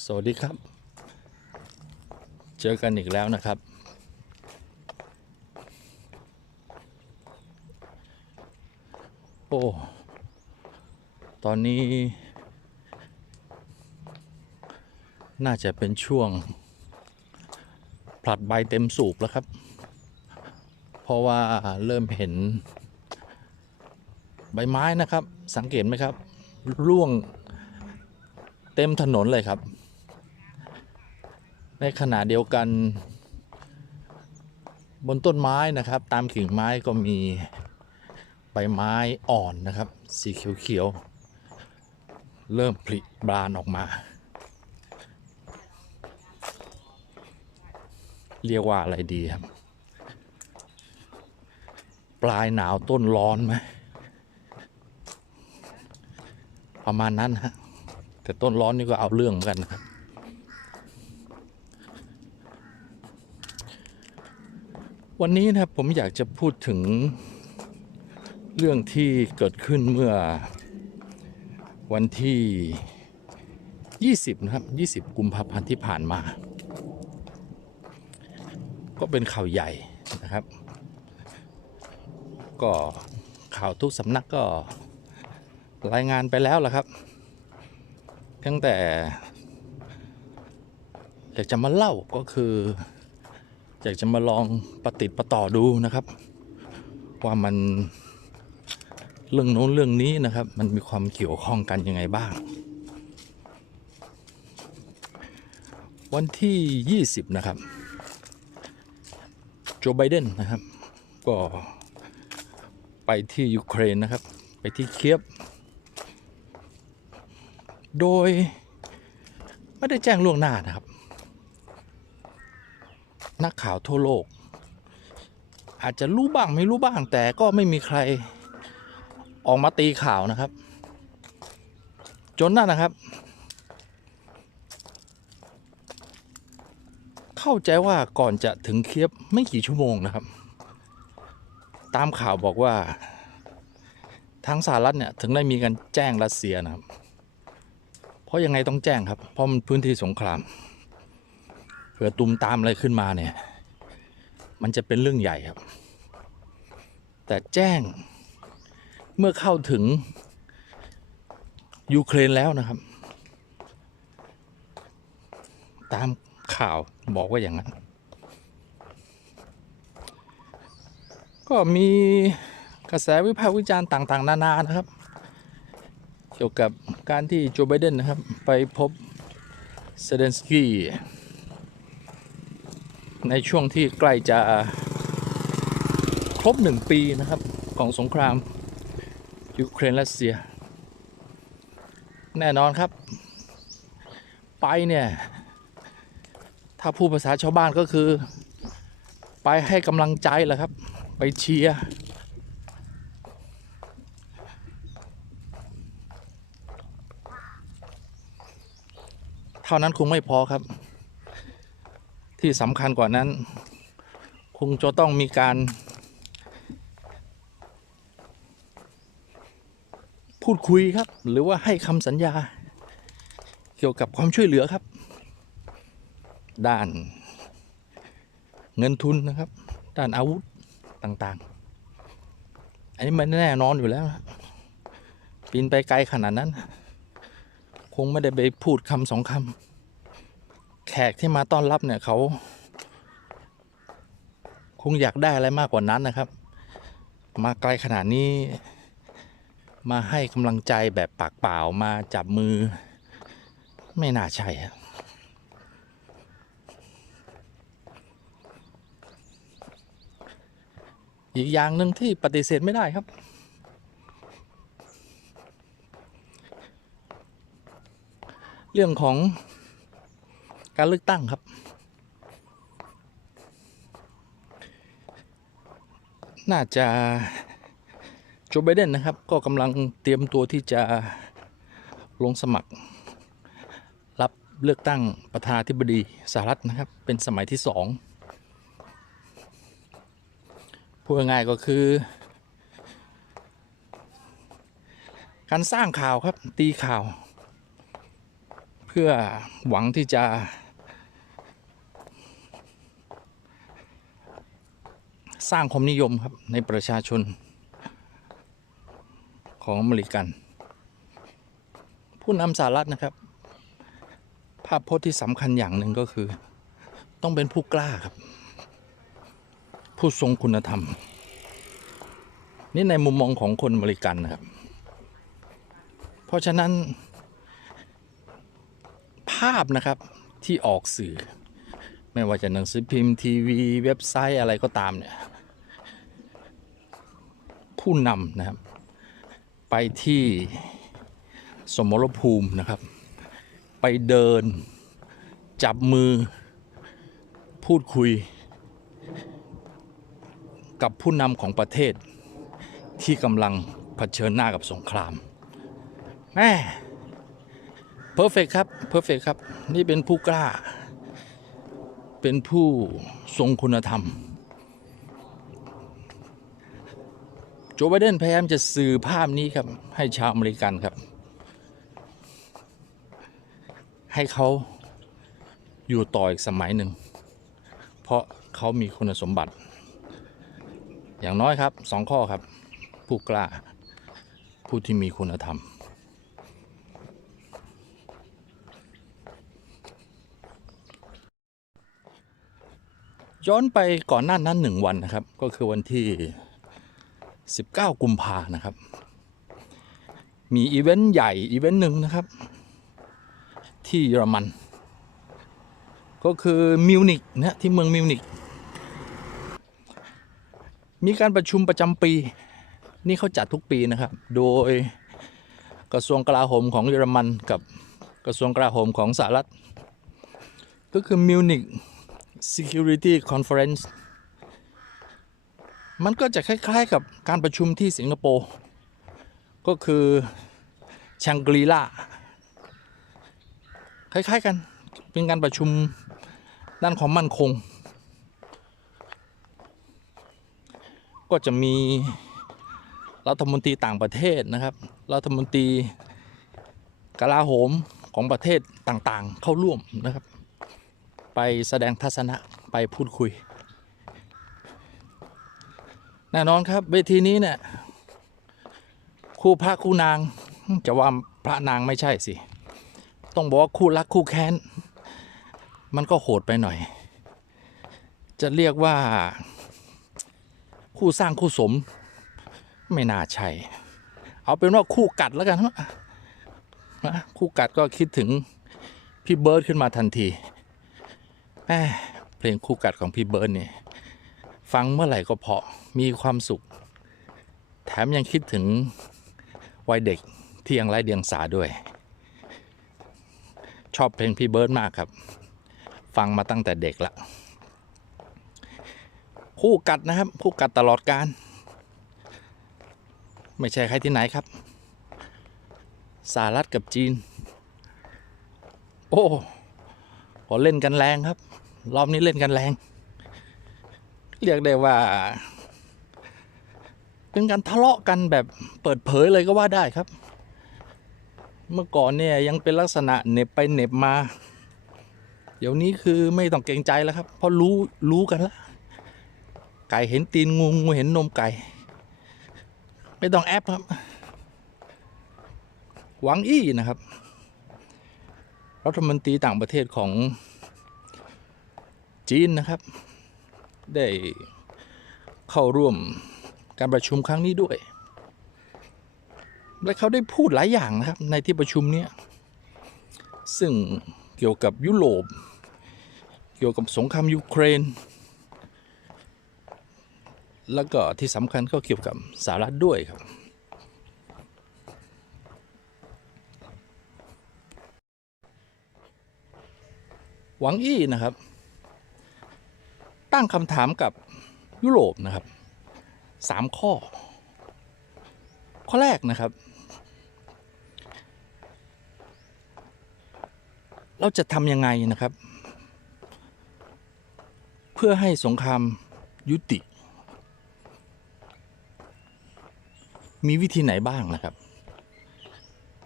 สวัสดีครับ เจอกันอีกแล้วนะครับ โอ้ ตอนนี้ น่าจะเป็นช่วง ผลัดใบเต็มสูบแล้วครับ เพราะว่าเริ่มเห็น ใบไม้นะครับ สังเกตไหมครับ ร่วงเต็มถนนเลยครับ ในขณะเดียวกัน บนต้นไม้นะครับ ตามกิ่งไม้ก็มีใบไม้อ่อนนะครับ สีเขียวๆเริ่มผลิบานออกมา เรียกว่าอะไรดีครับ ปลายหนาวต้นร้อนไหมประมาณนั้นฮะแต่ต้นร้อนนี่ก็เอาเรื่องเหมือนกันนะครับ วันนี้นะครับผมอยากจะพูดถึงเรื่องที่เกิดขึ้นเมื่อวันที่ 20 นะครับ 20 กุมภาพันธ์ที่ผ่านมา ก็เป็นข่าวใหญ่นะครับ ก็ข่าวทุกสำนักก็รายงานไปแล้วล่ะครับ ตั้งแต่อยากจะมาเล่าก็คือ อยากจะมาลองประติดประต่อดูนะครับ ว่ามันเรื่องโน้นเรื่องนี้นะครับ มันมีความเกี่ยวข้องกันยังไงบ้าง วันที่ 20 นะครับ โจไบเดนนะครับ ก็ไปที่ยูเครนนะครับ ไปที่เคียบ โดยไม่ได้แจ้งล่วงหน้านะครับ นักข่าวทั่วโลก อาจจะรู้บ้างไม่รู้บ้าง แต่ก็ไม่มีใครออกมาตีข่าวนะครับ จนนั่นนะครับ เข้าใจว่าก่อนจะถึงเคียบไม่กี่ชั่วโมงนะครับ ตามข่าวบอกว่าทางสหรัฐเนี่ยถึงได้มีการแจ้งรัสเซียนะครับ เพราะยังไงต้องแจ้งครับ เพราะมันพื้นที่สงคราม ผื่อตุมตามอะไรขึ้นมาเนี่ย มันจะเป็นเรื่องใหญ่ครับ แต่แจ้งเมื่อเข้าถึงยูเครนแล้วนะครับ ตามข่าวบอกว่าอย่างนั้น ก็มีกระแสวิพากษ์วิจารณ์ต่างๆ นานานะครับ เกี่ยวกับการที่โจไบเดนนะครับ ไปพบเซเลนสกี้ ในช่วงที่ใกล้จะครบหนึ่งปีนะครับของสงคราม ยูเครนรัสเซีย แน่นอนครับ ไปเนี่ย ถ้าพูดภาษาชาวบ้านก็คือ ไปให้กำลังใจแหละครับ ไปเชียร์เท่านั้นคงไม่พอครับ ที่สำคัญกว่านั้น คงจะต้องมีการ พูดคุยครับ หรือว่าให้คำสัญญา เกี่ยวกับความช่วยเหลือครับ ด้านเงินทุนนะครับ ด้านอาวุธต่างๆ อันนี้มันแน่นอนอยู่แล้วปีนไปไกลขนาดนั้น คงไม่ได้ไปพูดคำสองคำ แขกที่มาต้อนรับเนี่ยเขา คงอยากได้อะไรมากกว่านั้นนะครับ มาไกลขนาดนี้ มาให้กำลังใจแบบปากเปล่ามาจับมือ ไม่น่าใช่ครับอีกอย่างหนึ่งที่ปฏิเสธไม่ได้ครับ เรื่องของ การเลือกตั้งครับ น่าจะโจไบเดนนะครับ ก็กำลังเตรียมตัวที่จะลงสมัคร รับเลือกตั้งประธานาธิบดีสหรัฐนะครับ เป็นสมัยที่สองพูดง่ายก็คือ การสร้างข่าวครับตีข่าว เพื่อหวังที่จะ สร้างความนิยมครับในประชาชนของอเมริกัน ผู้นำสหรัฐนะครับ ภาพพจน์ที่สำคัญอย่างหนึ่งก็คือ ต้องเป็นผู้กล้าครับ ผู้ทรงคุณธรรม นี่ในมุมมองของคนอเมริกันนะครับ เพราะฉะนั้น ภาพนะครับที่ออกสื่อ ไม่ว่าจะหนังสือพิมพ์ทีวี เว็บไซต์อะไรก็ตามเนี่ย ผู้นำนะครับ ไปที่สมรภูมินะครับ ไปเดินจับมือพูดคุย กับผู้นำของประเทศ ที่กำลังเผชิญหน้ากับสงครามแม่เพอร์เฟกครับเพอร์เฟกครับ นี่เป็นผู้กล้า เป็นผู้ทรงคุณธรรม โจ ไบเดนพยายามจะสื่อภาพนี้ครับ ให้ชาวอเมริกันครับ ให้เขาอยู่ต่ออีกสมัยหนึ่ง เพราะเขามีคุณสมบัติ อย่างน้อยครับสองข้อครับ ผู้กล้า ผู้ที่มีคุณธรรม ย้อนไปก่อนหน้านั้นหนึ่งวันนะครับ ก็คือวันที่ 19 กุมภานะครับ มีอีเวนต์ใหญ่ อีเวนต์หนึ่งนะครับ ที่เยอรมัน ก็คือมิวนิกนะที่เมืองมิวนิกมีการประชุมประจำปี นี่เขาจัดทุกปีนะครับ โดยกระทรวงกลาโหมของเยอรมันกับกระทรวงกลาโหมของสหรัฐ ก็คือมิวนิก Security Conference มันก็จะคล้ายๆกับการประชุมที่สิงคโปร์ ก็คือชังกรีลาคล้ายๆกัน เป็นการประชุมด้านความมั่นคง ก็จะมีรัฐมนตรีต่างประเทศนะครับ รัฐมนตรีกลาโหมของประเทศต่างๆ เข้าร่วมนะครับ ไปแสดงทัศนะไปพูดคุย แน่นอนครับเวทีนี้เนี่ยคู่พระคู่นาง จะว่าพระนางไม่ใช่สิ ต้องบอกว่าคู่รักคู่แค้น มันก็โหดไปหน่อย จะเรียกว่าคู่สร้างคู่สม ไม่น่าใช่ เอาเป็นว่าคู่กัดแล้วกันนะคู่กัดก็คิดถึงพี่เบิร์ดขึ้นมาทันทีแมเพลงคู่กัดของพี่เบิร์ดเนี่ยฟังเมื่อไหร่ก็เพราะ มีความสุข แถมยังคิดถึงวัยเด็กที่ยังไร้เดียงสาด้วย ชอบเพลงพี่เบิร์ดมากครับ ฟังมาตั้งแต่เด็กละคู่กัดนะครับ คู่กัดตลอดการ ไม่ใช่ใครที่ไหนครับสหรัฐกับจีน โอ้ขอเล่นกันแรงครับ รอบนี้เล่นกันแรง เรียกได้ว่า เป็นการทะเลาะกันแบบเปิดเผยเลยก็ว่าได้ครับ เมื่อก่อนเนี่ยยังเป็นลักษณะเหน็บไปเหน็บมา เดี๋ยวนี้คือไม่ต้องเกรงใจแล้วครับ เพราะรู้รู้กันแล้วไก่เห็นตีนงูงูเห็นนมไก่ ไม่ต้องแอปครับ หวังอี้นะครับรัฐมนตรีต่างประเทศของจีนนะครับ ได้เข้าร่วม การประชุมครั้งนี้ด้วย และเขาได้พูดหลายอย่างนะครับในที่ประชุมนี้ซึ่งเกี่ยวกับยุโรป เกี่ยวกับสงครามยูเครน แล้วก็ที่สำคัญก็เกี่ยวกับสหรัฐด้วยครับหวังอี้นะครับ ตั้งคำถามกับยุโรปนะครับ สามข้อ ข้อแรกนะครับ เราจะทำยังไงนะครับ เพื่อให้สงครามยุติ มีวิธีไหนบ้างนะครับ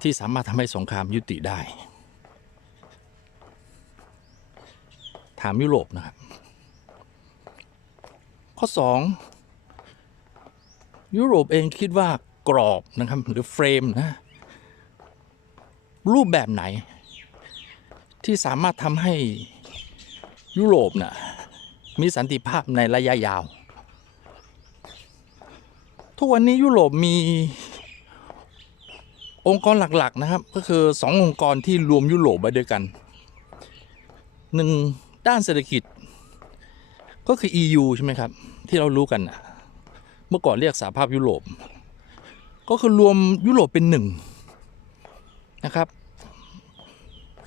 ที่สามารถทำให้สงครามยุติได้ ถามยุโรปนะครับ ข้อ 2 ยุโรปเองคิดว่ากรอบนะครับ หรือเฟรมนะรูปแบบไหน ที่สามารถทำให้ยุโรปนะ่ะมีสันติภาพในระยะยาว ทุกวันนี้ยุโรปมีองค์กรหลัก ๆ นะครับ ก็คือสององค์กรที่รวมยุโรปไว้ด้วยกันหนึ่งด้านเศรษฐกิจ ก็คือ EU ใช่ไหมครับ ที่เรารู้กันนะ เมื่อก่อนเรียกสหภาพยุโรป ก็คือรวมยุโรปเป็นหนึ่งนะครับ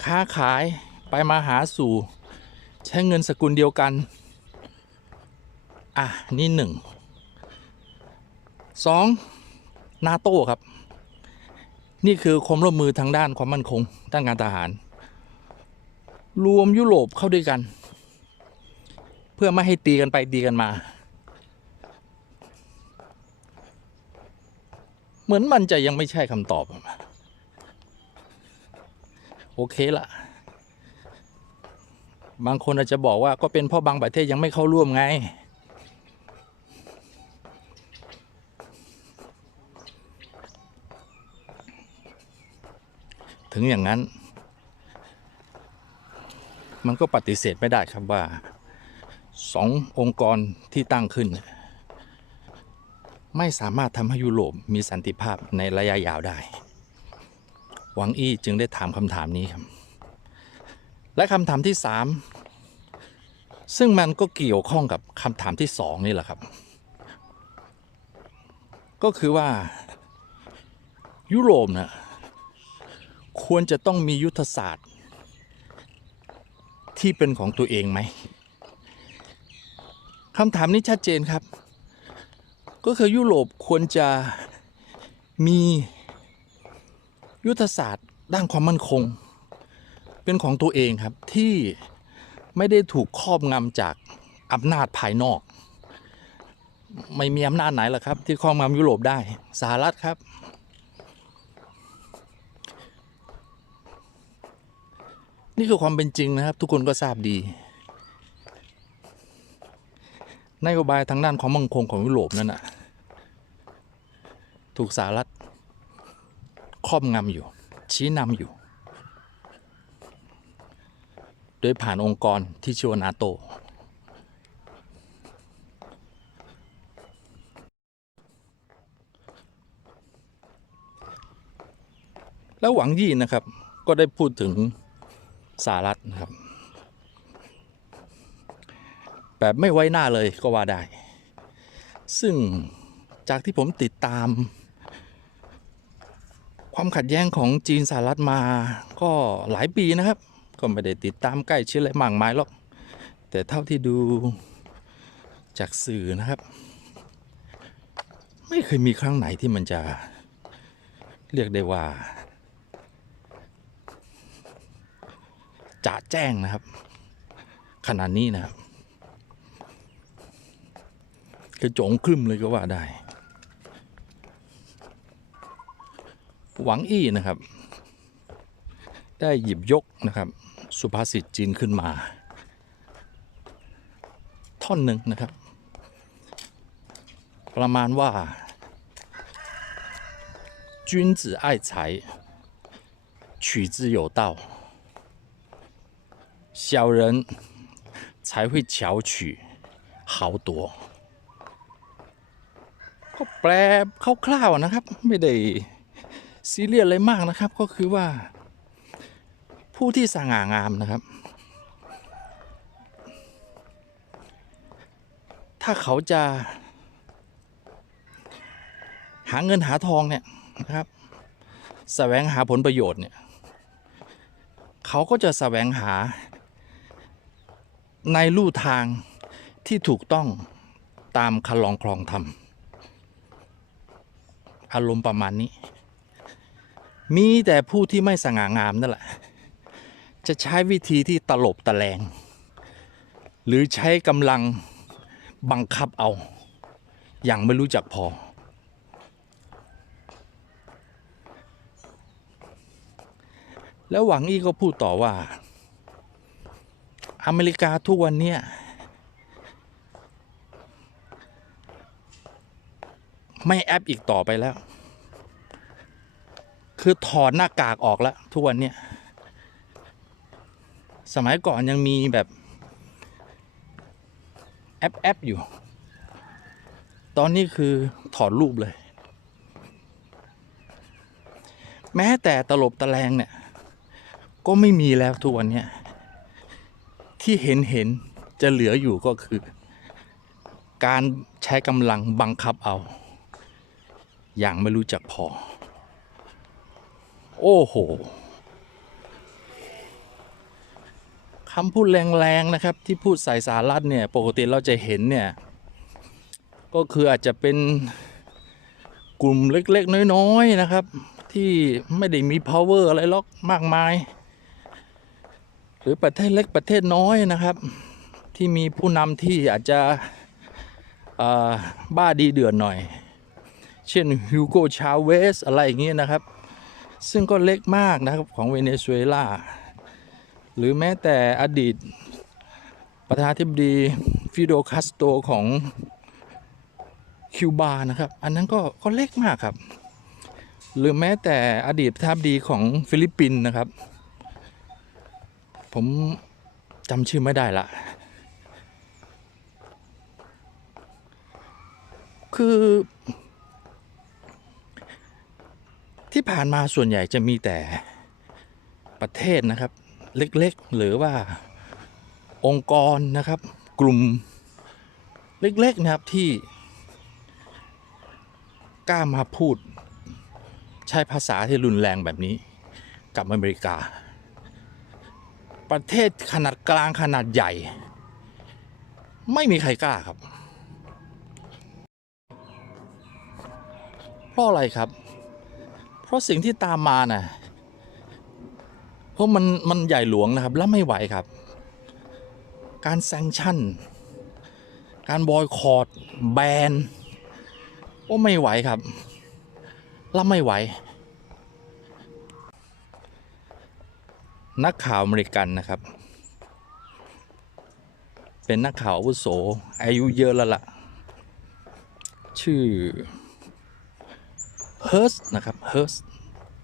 ค้าขายไปมาหาสู่ใช้เงินสกุลเดียวกัน อะ นี่หนึ่งสองนาโต้ครับ นี่คือความร่วมมือทางด้านความมั่นคง ด้านการทหาร รวมยุโรปเข้าด้วยกัน เพื่อไม่ให้ตีกันไปตีกันมา เหมือนมันจะยังไม่ใช่คำตอบ โอเคละบางคนอาจจะบอกว่าก็เป็นพราะบางประเทศยังไม่เข้าร่วมไง ถึงอย่างนั้น มันก็ปฏิเสธไม่ได้ครับว่าสององค์กรที่ตั้งขึ้น ไม่สามารถทำให้ยุโรปมีสันติภาพในระยะยาวได้ หวังอี้จึงได้ถามคำถามนี้ครับ และคำถามที่สามซึ่งมันก็เกี่ยวข้องกับคำถามที่สองนี่แหละครับ ก็คือว่ายุโรปนะควรจะต้องมียุทธศาสตร์ ที่เป็นของตัวเองไหมคำถามนี้ชัดเจนครับ ก็คือยุโรปควรจะมียุทธศาสตร์ด้านความมั่นคง เป็นของตัวเองครับที่ไม่ได้ถูกครอบงำจากอำนาจภายนอก ไม่มีอำนาจไหนหรอกครับ ที่ครอบงำยุโรปได้สหรัฐครับ นี่คือความเป็นจริงนะครับ ทุกคนก็ทราบดี นโยบายทางด้านความมั่นคงของยุโรปนั่นนะถูกสหรัฐครอบงำอยู่ ชี้นำอยู่ โดยผ่านองค์กรที่ชื่อว่านาโต แล้วหวังยี่นะครับ ก็ได้พูดถึงสหรัฐนะครับ แบบไม่ไว้หน้าเลยก็ว่าได้ ซึ่งจากที่ผมติดตาม ความขัดแย้งของจีนสหรัฐมาก็หลายปีนะครับ ก็ไม่ได้ติดตามใกล้ชิดอะไรมากมายหรอก แต่เท่าที่ดูจากสื่อนะครับ ไม่เคยมีครั้งไหนที่มันจะเรียกได้ว่าจะแจ้งนะครับ ขนาดนี้นะครับ คือโจงครึมเลยก็ว่าได้ หวังอี้นะครับ ได้หยิบยกนะครับ สุภาษิตจีนขึ้นมา ท่อนหนึ่งนะครับ ประมาณว่า君子爱财，取之有道。小人才会巧取豪夺 ก็แปลคร่าวๆนะครับ ไม่ได้ซีเรียสอะไรมากนะครับ ก็คือว่า ผู้ที่สง่างามนะครับ ถ้าเขาจะหาเงินหาทองเนี่ยนะครับแสวงหาผลประโยชน์เนี่ย เขาก็จะแสวงหาในลู่ทางที่ถูกต้องตามคันลองคลองธรรม อารมณ์ประมาณนี้ มีแต่ผู้ที่ไม่สง่างามนั่นแหละ จะใช้วิธีที่ตลบตะแลง หรือใช้กำลังบังคับเอา อย่างไม่รู้จักพอ แล้วหวังอี้ก็พูดต่อว่า อเมริกาทุกวันเนี้ย ไม่แอปอีกต่อไปแล้ว คือถอดหน้ากากออกแล้ว ทุกวันเนี้ยสมัยก่อนยังมีแบบแอปแอปอยู่ ตอนนี้คือถอดรูปเลย แม้แต่ตลบตะแลงเนี่ย ก็ไม่มีแล้วทุกวันเนี้ยที่เห็นเห็นจะเหลืออยู่ก็คือ การใช้กำลังบังคับเอา อย่างไม่รู้จักพอ โอ้โหคำพูดแรงๆนะครับ ที่พูดใส่สารัฐเนี่ย ปกติเราจะเห็นเนี่ย ก็คืออาจจะเป็นกลุ่มเล็กๆ น้อยๆ นะครับ ที่ไม่ได้มี power อะไรหรอกมากมาย หรือประเทศเล็กประเทศน้อยนะครับ ที่มีผู้นำที่อาจจะบ้าดีเดือดหน่อย เช่นฮิวโกชาเวสอะไรอย่างเงี้ยนะครับ ซึ่งก็เล็กมากนะครับของเวเนซุเอลา หรือแม้แต่อดีตประธานาธิบดีฟิโดคาสโตของคิวบานะครับ อันนั้นก็ก็เล็กมากครับ หรือแม้แต่อดีตประธานาธิบดีของฟิลิปปินส์นะครับ ผมจำชื่อไม่ได้ละคือ ที่ผ่านมาส่วนใหญ่จะมีแต่ประเทศนะครับ เล็กๆ หรือว่าองค์กรนะครับ กลุ่มเล็กๆนะครับที่กล้ามาพูดใช้ภาษาที่รุนแรงแบบนี้กับอเมริกา ประเทศขนาดกลางขนาดใหญ่ ไม่มีใครกล้าครับ เพราะอะไรครับ เพราะสิ่งที่ตามมาน่ะเพราะมันมันใหญ่หลวงนะครับ แล้วไม่ไหวครับ การแซงชั่น การบอยคอรดแบนโอ้ไม่ไหวครับรับไม่ไหว นักข่าวอเมริกันนะครับ เป็นนักข่าวอาวุโสอายุเยอะแล้วล่ะ ชื่อ เฮิร์สนะครับเฮิร์ส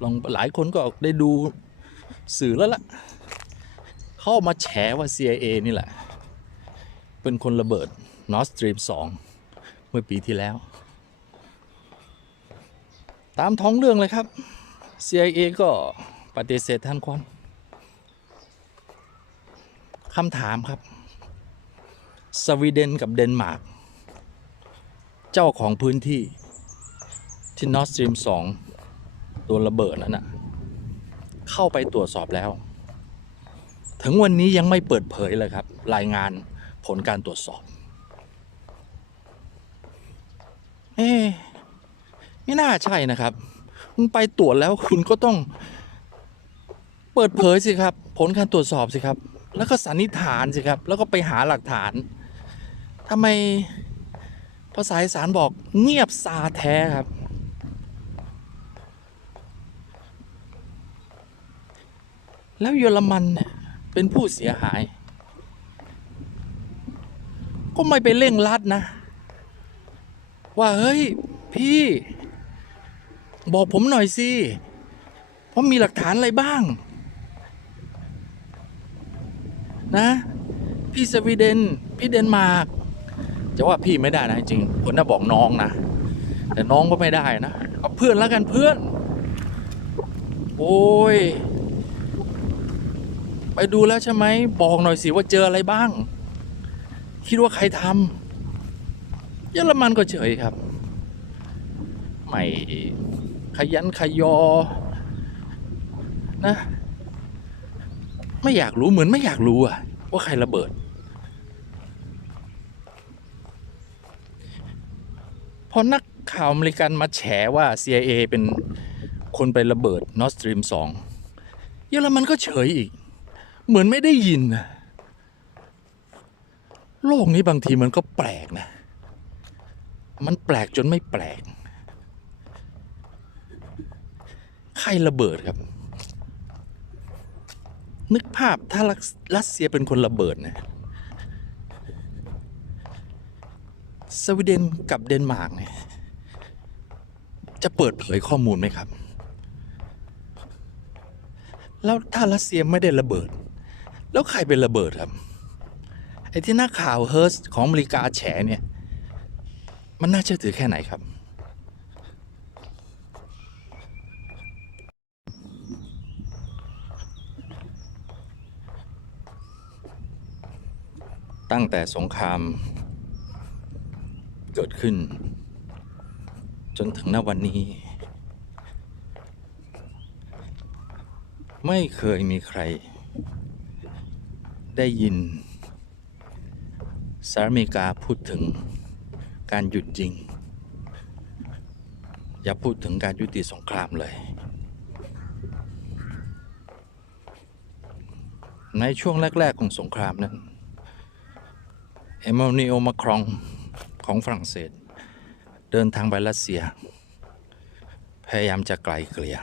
ลองหลายคนก็ได้ดูสื่อแล้วล่ะ เข้ามาแฉว่า CIA นี่แหละ เป็นคนระเบิด Nord Stream 2เมื่อปีที่แล้ว ตามท้องเรื่องเลยครับ CIA ก็ปฏิเสธท่านควันคำถามครับ สวีเดนกับเดนมาร์ก เจ้าของพื้นที่ ที่ Nord Stream 2ตัวระเบิดนั้นนะเข้าไปตรวจสอบแล้ว ถึงวันนี้ยังไม่เปิดเผยเลยครับ รายงานผลการตรวจสอบ เอ๊ไม่น่าใช่นะครับ คุณไปตรวจแล้วคุณก็ต้อง เปิดเผยสิครับ ผลการตรวจสอบสิครับ แล้วก็สันนิษฐานสิครับ แล้วก็ไปหาหลักฐานทำไมภาษาอีสารบอกเงียบซาแท้ครับ แล้วเยอรมันเนี่ยเป็นผู้เสียหาย ก็ไม่ไปเร่งรัดนะ ว่าเฮ้ยพี่ บอกผมหน่อยสิว่ามีหลักฐานอะไรบ้าง นะ พี่สวีเดน พี่เดนมาร์กจะว่าพี่ไม่ได้นะ จริงผมน่าบอกน้องนะ แต่น้องก็ไม่ได้นะเอาเพื่อนแล้วกันเพื่อน โอ้ย ไปดูแล้วใช่ไหมบอกหน่อยสิว่าเจออะไรบ้าง คิดว่าใครทำเยอรมันก็เฉยครับ ไม่ขยันขยอ นะ ไม่อยากรู้เหมือนไม่อยากรู้อะว่าใครระเบิด พอนักข่าวอเมริกันมาแฉว่า CIA เป็นคนไประเบิด Nord Stream 2เยอรมันก็เฉยอีก เหมือนไม่ได้ยินนะโลกนี้บางทีมันก็แปลกนะ มันแปลกจนไม่แปลกใครระเบิดครับ นึกภาพถ้ารัสเซียเป็นคนระเบิดนี่ยสวีเดนกับเดนมาร์กเนี่ยจะเปิดเผยข้อมูลไหมครับ แล้วถ้ารัสเซียไม่ได้ระเบิด แล้วใครเป็นระเบิดครับ ไอ้ที่นักข่าวเฮิร์สของอเมริกาแฉเนี่ย มันน่าเชื่อถือแค่ไหนครับ ตั้งแต่สงคราม เกิดขึ้น จนถึงณวันนี้ ไม่เคยมีใคร ได้ยินสหรัฐอเมริกาพูดถึงการหยุดยิง อย่าพูดถึงการยุติสงครามเลย ในช่วงแรก ๆ ของสงครามนั้นเอม a นิโอมาครองของฝรั่งเศส เดินทางไปรัสเซีย พยายามจะไกลเกลี่ย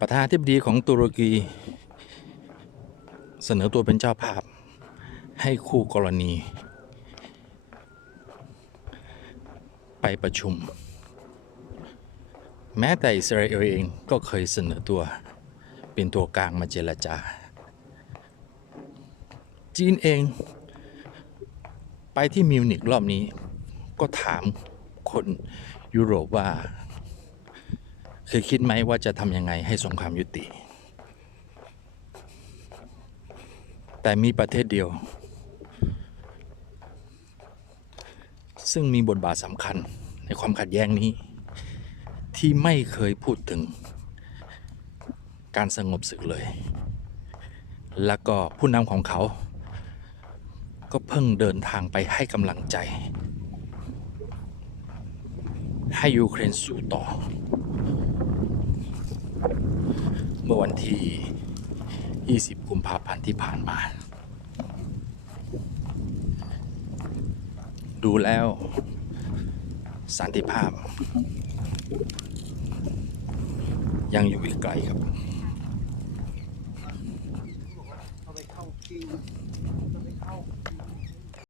ประธานาธิบดีของตุรกี เสนอตัวเป็นเจ้าภาพ ให้คู่กรณี ไปประชุม แม้แต่อิสราเอลเองก็เคยเสนอตัว เป็นตัวกลางมาเจรจา จีนเองไปที่มิวนิกรอบนี้ ก็ถามคนยุโรปว่าเคยคิดไหมว่าจะทำยังไงให้สงครามยุติ แต่มีประเทศเดียว ซึ่งมีบทบาทสำคัญในความขัดแย้งนี้ ที่ไม่เคยพูดถึง การสงบศึกเลย แล้วก็ผู้นำของเขา ก็เพิ่งเดินทางไปให้กำลังใจ ให้ยูเครนสู้ต่อ เมื่อวันที่ 20 กุมภาพันธ์ที่ผ่านมา ดูแล้วสันติภาพ ยังอยู่อีกไกลครับ